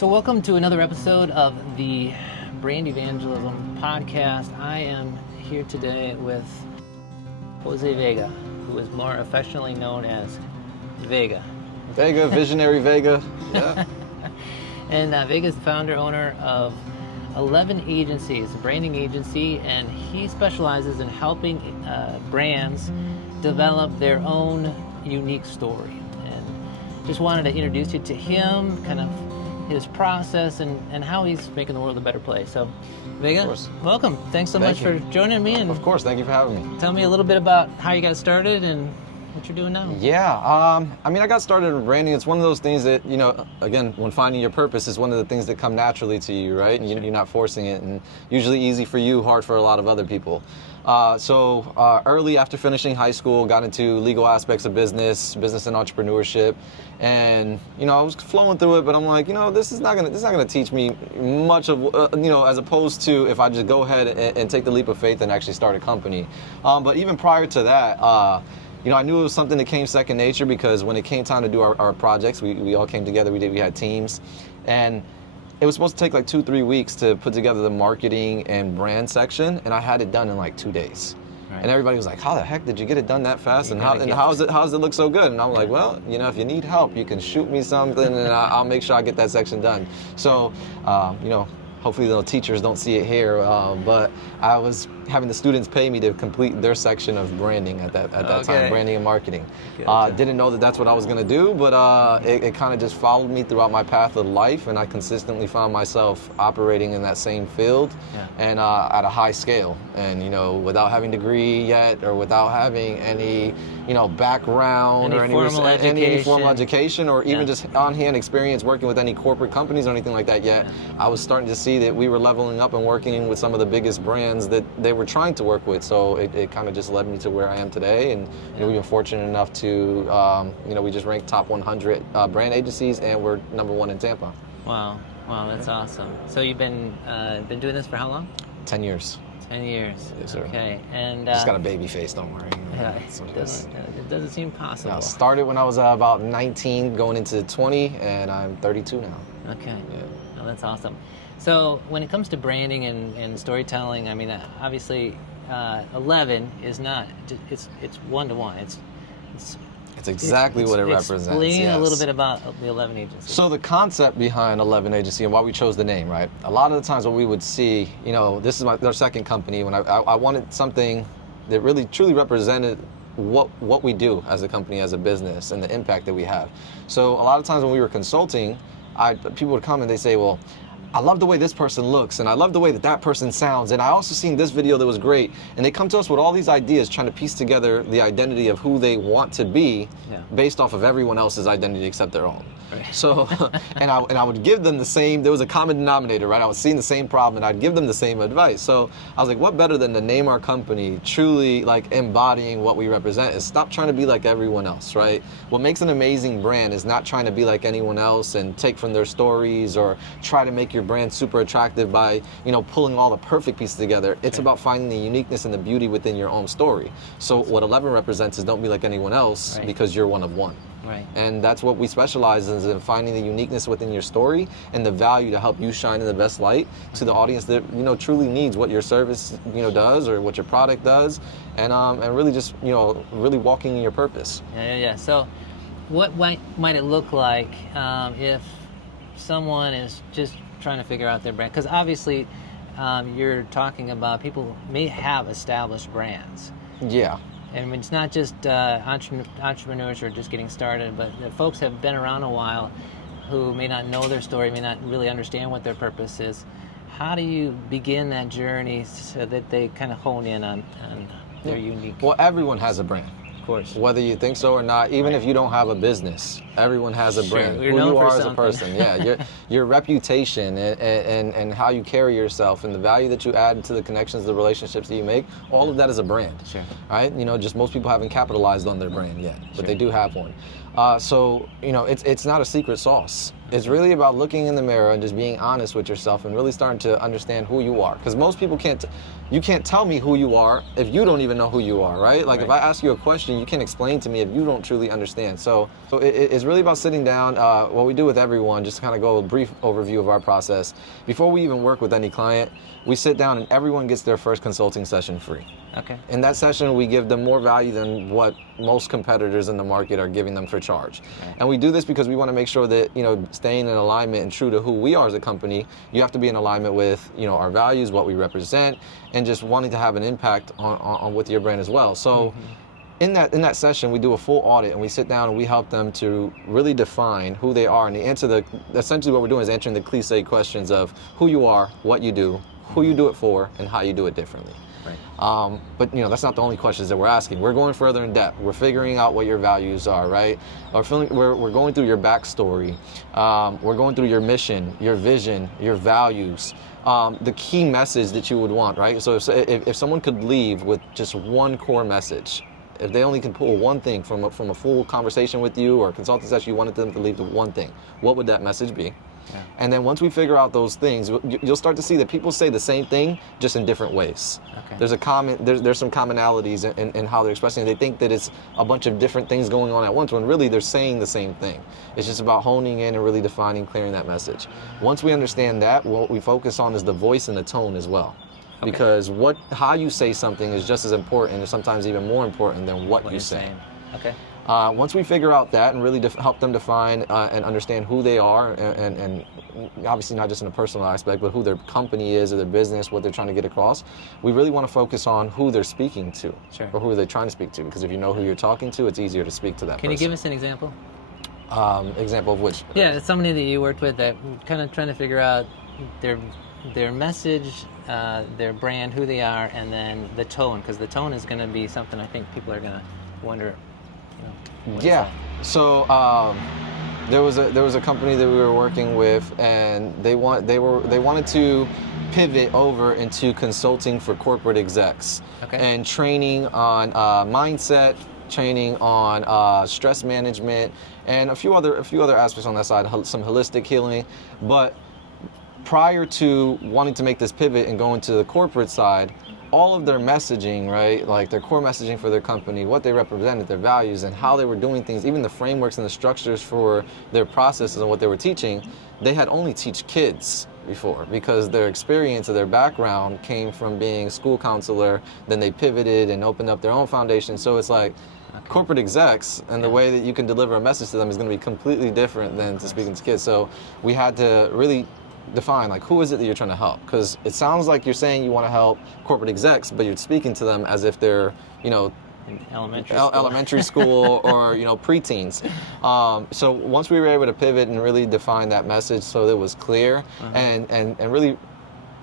So welcome to another episode of the Brand Evangelism Podcast. I am here today with Jose Vega, who is more affectionately known as Vega. Vega, Visionary Vega. Yeah. And Vega is the founder, owner of 11 agencies, a branding agency, and he specializes in helping brands develop their own unique story. And just wanted to introduce you to him, kind of his process, and how he's making the world a better place. So, Vega, welcome. Thanks so much for joining me. And of course, thank you for having me. Tell me a little bit about how you got started and what you're doing now. Yeah, I got started in branding. It's one of those things that, again, when finding your purpose is one of the things that come naturally to you, right? And you're not forcing it, and usually easy for you, hard for a lot of other people. So early after finishing high school, got into legal aspects of business and entrepreneurship, and I was flowing through it. But I'm like, this is not gonna teach me much of as opposed to if I just go ahead and take the leap of faith and actually start a company. But even prior to that, I knew it was something that came second nature, because when it came time to do our projects, we all came together. We had teams, and it was supposed to take like 2-3 weeks to put together the marketing and brand section, and I had it done in like 2 days. Right. And everybody was like, how the heck did you get it done that fast? And how does it look so good? And I'm like, well, if you need help, you can shoot me something, and I'll make sure I get that section done. So, hopefully the teachers don't see it here, but I was having the students pay me to complete their section of branding at that time, branding and marketing. Gotcha. Didn't know that that's what I was going to do, but it kind of just followed me throughout my path of life, and I consistently found myself operating in that same field and at a high scale. And without having a degree yet, or without having any background or any formal education, or even just on-hand experience working with any corporate companies or anything like that yet, I was starting to see that we were leveling up and working with some of the biggest brands that they were trying to work with. So it kind of just led me to where I am today. And we've been fortunate enough to, we just ranked top 100 brand agencies, and we're number 1 in Tampa. Wow, that's awesome. So you've been doing this for how long? 10 years. 10 years. Yes, sir. Okay, and just got a baby face, don't worry. Yeah, it doesn't seem possible. I started when I was about 19, going into 20, and I'm 32 now. Okay. Yeah. Oh, that's awesome. So when it comes to branding and storytelling, I mean, obviously, 11 is not. It's 1-to-1. It's exactly what it represents. Explain a little bit about the 11 agencies. So the concept behind 11 Agency and why we chose the name, right? A lot of the times what we would see, this is our second company, when I wanted something that really truly represented what we do as a company, as a business, and the impact that we have. So a lot of times when we were consulting, people would come and they say, well, I love the way this person looks, and I love the way that person sounds, and I also seen this video that was great. And they come to us with all these ideas, trying to piece together the identity of who they want to be based off of everyone else's identity except their own. Right. So, and I would give them the same, there was a common denominator, right? I was seeing the same problem, and I'd give them the same advice. So I was like, what better than to name our company truly like embodying what we represent is stop trying to be like everyone else, right? What makes an amazing brand is not trying to be like anyone else and take from their stories, or try to make your brand super attractive by, pulling all the perfect pieces together. It's about finding the uniqueness and the beauty within your own story. So what 11 represents is don't be like anyone else, because you're one of one. Right. And that's what we specialize in, is in finding the uniqueness within your story and the value to help you shine in the best light to the audience that truly needs what your service does, or what your product does, and really just really walking in your purpose. Yeah. So what might it look like if someone is just trying to figure out their brand? Because obviously you're talking about people may have established brands. Yeah. And it's not just entrepreneurs who are just getting started, but the folks have been around a while who may not know their story, may not really understand what their purpose is. How do you begin that journey so that they kind of hone in on their unique? Well, everyone has a brand. Of course. Whether you think so or not, even if you don't have a business, everyone has a brand. Who you are as a person, your reputation and how you carry yourself, and the value that you add to the connections, the relationships that you make, all of that is a brand. Sure. Right? Just most people haven't capitalized on their brand yet, but they do have one. So, it's not a secret sauce. It's really about looking in the mirror and just being honest with yourself and really starting to understand who you are. Because most people you can't tell me who you are if you don't even know who you are, right? Like, if I ask you a question, you can't explain to me if you don't truly understand. So it's really about sitting down. What we do with everyone, just to kind of go a brief overview of our process. Before we even work with any client, we sit down and everyone gets their first consulting session free. Okay. In that session, we give them more value than what most competitors in the market are giving them for charge. Right. And we do this because we want to make sure that, staying in alignment and true to who we are as a company, you have to be in alignment with, our values, what we represent, and just wanting to have an impact on with your brand as well. So in that session, we do a full audit and we sit down and we help them to really define who they are and they answer essentially what we're doing is answering the cliche questions of who you are, what you do, who you do it for, and how you do it differently. Right. But that's not the only questions that we're asking. We're going further in depth. We're figuring out what your values are, right? We're going through your backstory. We're going through your mission, your vision, your values, the key message that you would want, right? So if someone could leave with just one core message, if they only could pull one thing from a full conversation with you or a consulting session, you wanted them to leave with one thing, what would that message be? Yeah. And then once we figure out those things, you'll start to see that people say the same thing, just in different ways. Okay. There's some commonalities in how they're expressing it. They think that it's a bunch of different things going on at once, when really they're saying the same thing. It's just about honing in and really defining, clearing that message. Once we understand that, what we focus on is the voice and the tone as well. Okay. Because how you say something is just as important, and sometimes even more important than what you say. Okay. Once we figure out that and really help them define and understand who they are, and obviously not just in a personal aspect, but who their company is or their business, what they're trying to get across, we really want to focus on who they're speaking to, or who they're trying to speak to. Because if you know who you're talking to, it's easier to speak to that person. Can you give us an example? Example of which? Yeah, it's somebody that you worked with that kind of trying to figure out their message, their brand, who they are, and then the tone, because the tone is going to be something I think people are going to wonder. Yeah. So there was a company that we were working with, and they wanted to pivot over into consulting for corporate execs, and training on mindset, training on stress management, and a few other aspects on that side, some holistic healing. But prior to wanting to make this pivot and go into the corporate side, all of their messaging, right, like their core messaging for their company, what they represented, their values, and how they were doing things, even the frameworks and the structures for their processes and what they were teaching, they had only teach kids before, because their experience or their background came from being a school counselor, then they pivoted and opened up their own foundation. So it's like corporate execs, and the way that you can deliver a message to them is going to be completely different than to speaking to kids. So we had to really define, like, who is it that you're trying to help? Because it sounds like you're saying you want to help corporate execs, but you're speaking to them as if they're, elementary school or, preteens. So once we were able to pivot and really define that message so that it was clear, and really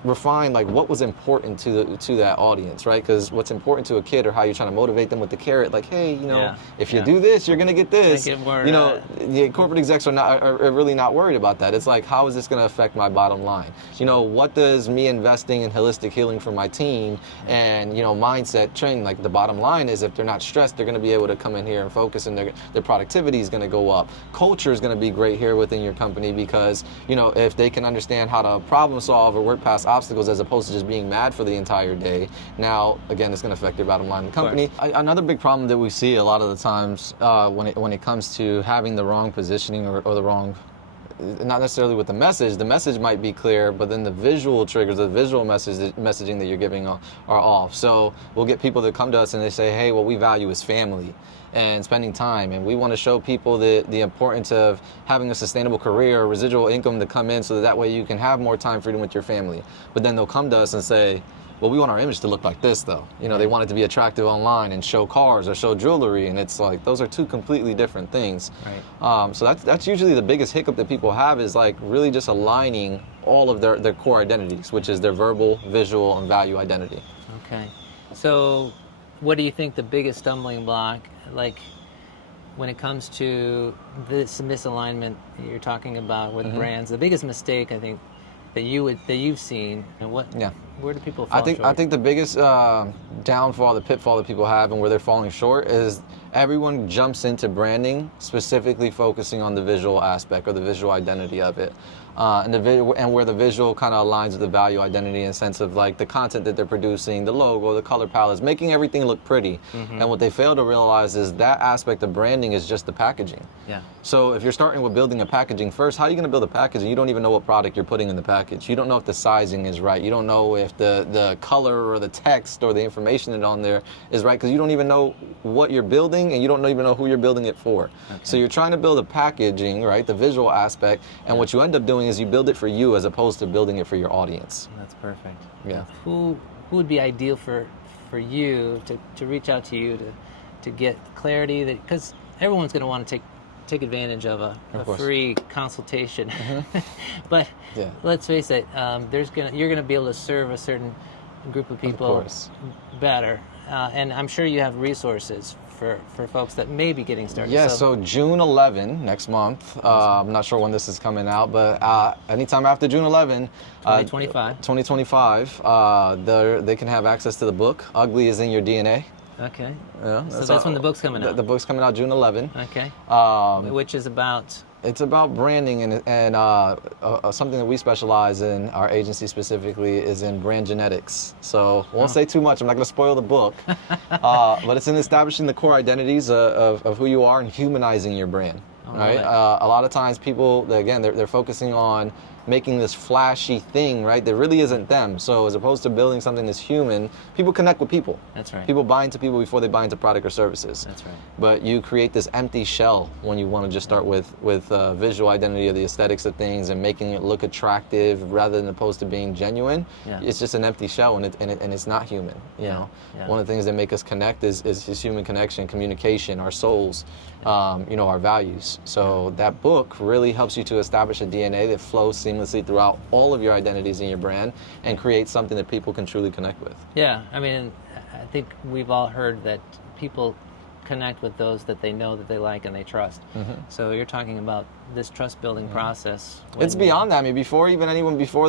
refine like what was important to that audience, right? Because what's important to a kid, or how you're trying to motivate them with the carrot, like, hey, if you do this, you're gonna get this. Corporate execs are really not worried about that. It's like, how is this gonna affect my bottom line? What does me investing in holistic healing for my team and mindset training, like, the bottom line is, if they're not stressed, they're gonna be able to come in here and focus, and their productivity is gonna go up. Culture is gonna be great here within your company, because if they can understand how to problem solve or work past obstacles as opposed to just being mad for the entire day, now again it's going to affect their bottom line in the company. Another big problem that we see a lot of the times when it comes to having the wrong positioning or the wrong, not necessarily with the message might be clear, but then the visual triggers, the visual messaging that you're giving are off. So we'll get people that come to us and they say, hey, what we value is family and spending time, and we want to show people the importance of having a sustainable career or residual income to come in, so that way you can have more time freedom with your family. But then they'll come to us and say, well, we want our image to look like this, though. They want it to be attractive online and show cars or show jewelry, and it's like, those are two completely different things. Right. So that's usually the biggest hiccup that people have, is like really just aligning all of their core identities, which is their verbal, visual, and value identity. Okay. So what do you think the biggest stumbling block, like, when it comes to this misalignment you're talking about with brands, the biggest mistake I think that you've seen, and what? Yeah. Where do people fall short? I think the biggest downfall, the pitfall that people have and where they're falling short is everyone jumps into branding specifically focusing on the visual aspect or the visual identity of it. And where the visual kind of aligns with the value identity in the sense of like the content that they're producing, the logo, the color palettes, making everything look pretty. And what they fail to realize is that aspect of branding is just the packaging. Yeah. So if you're starting with building a packaging first, how are you going to build a packaging? You don't even know what product you're putting in the package. You don't know if the sizing is right. You don't know if the color or the text or the information that's on there is right because you don't even know what you're building and you don't even know who you're building it for. Okay. So you're trying to build a packaging, right, the visual aspect, and what you end up doing is you build it for you as opposed to building it for your audience. That's perfect. Yeah. Who would be ideal for you to reach out to you to get clarity, that because everyone's going to want to take advantage of a free consultation. But let's face it, you're gonna be able to serve a certain group of people better, and I'm sure you have resources for folks that may be getting started. Yeah, so June 11, next month, I'm not sure when this is coming out, but anytime after June 11, 2025, they can have access to the book, Ugly is in Your DNA. Okay. Yeah, so that's when the book's coming out. The book's coming out June 11. Okay. Which is about? It's about branding and something that we specialize in, our agency specifically, is in brand genetics. So I won't say too much. I'm not going to spoil the book. But it's in establishing the core identities of who you are and humanizing your brand. Right? A lot of times people, again, they're focusing on making this flashy thing, right, that really isn't them. So as opposed to building something that's human, people connect with people. That's right. People buy into people before they buy into product or services. That's right. But you create this empty shell when you want to just start with visual identity of the aesthetics of things and making it look attractive rather than opposed to being genuine. Yeah. It's just an empty shell and it's not human. You know, one of the things that make us connect is human connection, communication, our souls, our values. So that book really helps you to establish a DNA that flows seamlessly throughout all of your identities in your brand and create something that people can truly connect with. Yeah, I mean, I think we've all heard that people connect with those that they know, that they like, and they trust. So you're talking about this trust building process. It's beyond that. I mean, before they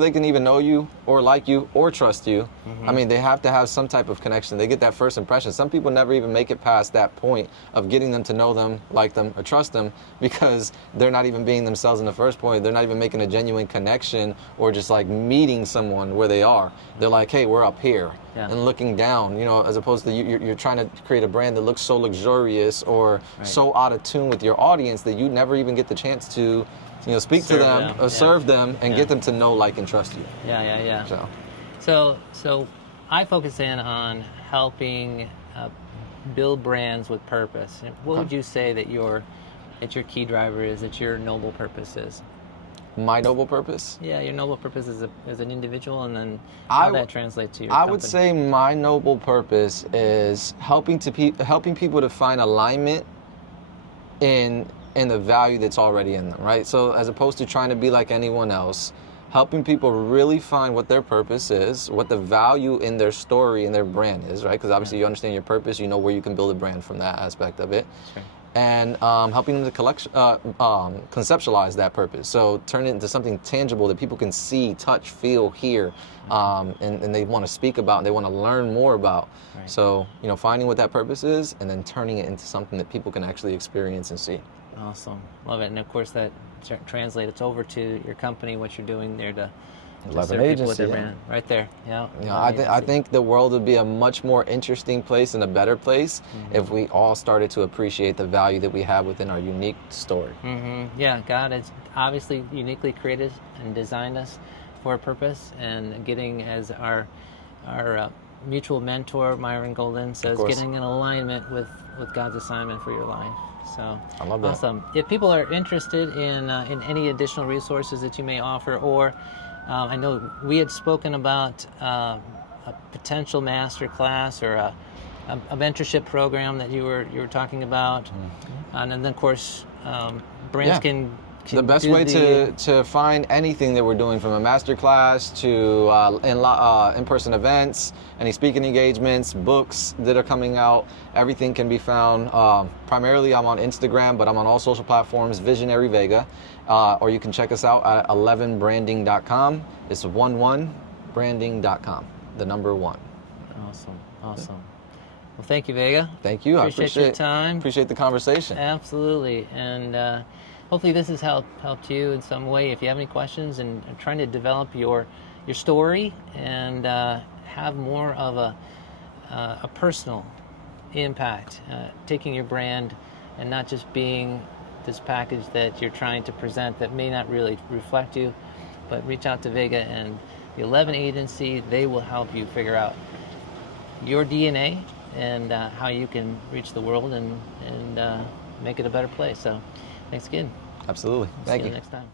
can even know you or like you or trust you, I mean, they have to have some type of connection. They get that first impression. Some people never even make it past that point of getting them to know them, like them, or trust them because they're not even being themselves in the first point. They're not even making a genuine connection or just like meeting someone where they are. They're like, hey, we're up here and looking down, as opposed to you're trying to create a brand that looks so luxurious or so out of tune with your audience that you never even get the chance to speak to them or serve them and get them to know, like, and trust you. Yeah. So I focus in on helping build brands with purpose. What would you say that your key driver is, that your noble purpose is? My noble purpose? Yeah, your noble purpose as an individual, and then how that translates to your company. I would say my noble purpose is helping people to find alignment in the value that's already in them, right? So as opposed to trying to be like anyone else, helping people really find what their purpose is, what the value in their story and their brand is, right? Because obviously you understand your purpose, you know where you can build a brand from that aspect of it. Sure. And helping them to conceptualize that purpose. So turn it into something tangible that people can see, touch, feel, hear, and they want to speak about, and they want to learn more about. Right. So, finding what that purpose is and then turning it into something that people can actually experience and see. Awesome. Love it. And of course that translates over to your company, what you're doing there to 11 agency, with their brand. Right there. I think the world would be a much more interesting place and a better place if we all started to appreciate the value that we have within our unique story. Yeah, God has obviously uniquely created and designed us for a purpose, and getting, as our mutual mentor Myron Golden says, getting in alignment with God's assignment for your life. So I love that. Awesome. If people are interested in any additional resources that you may offer, or I know we had spoken about a potential master class or a mentorship program that you were talking about, and then of course brands can the best way to find anything that we're doing, from a master class to in-person events, any speaking engagements, books that are coming out, everything can be found. Primarily I'm on Instagram, but I'm on all social platforms, Visionary Vega, or you can check us out at 11branding.com. It's 11branding.com. the number 1. Awesome. Well, thank you, Vega. Thank you. Appreciate your time. Appreciate the conversation. Absolutely. And hopefully this has helped you in some way. If you have any questions and are trying to develop your story and have more of a personal impact, taking your brand and not just being this package that you're trying to present that may not really reflect you, but reach out to Vega and the 11 agency. They will help you figure out your DNA and how you can reach the world and make it a better place. So thanks again. Absolutely. Thank you. See you next time.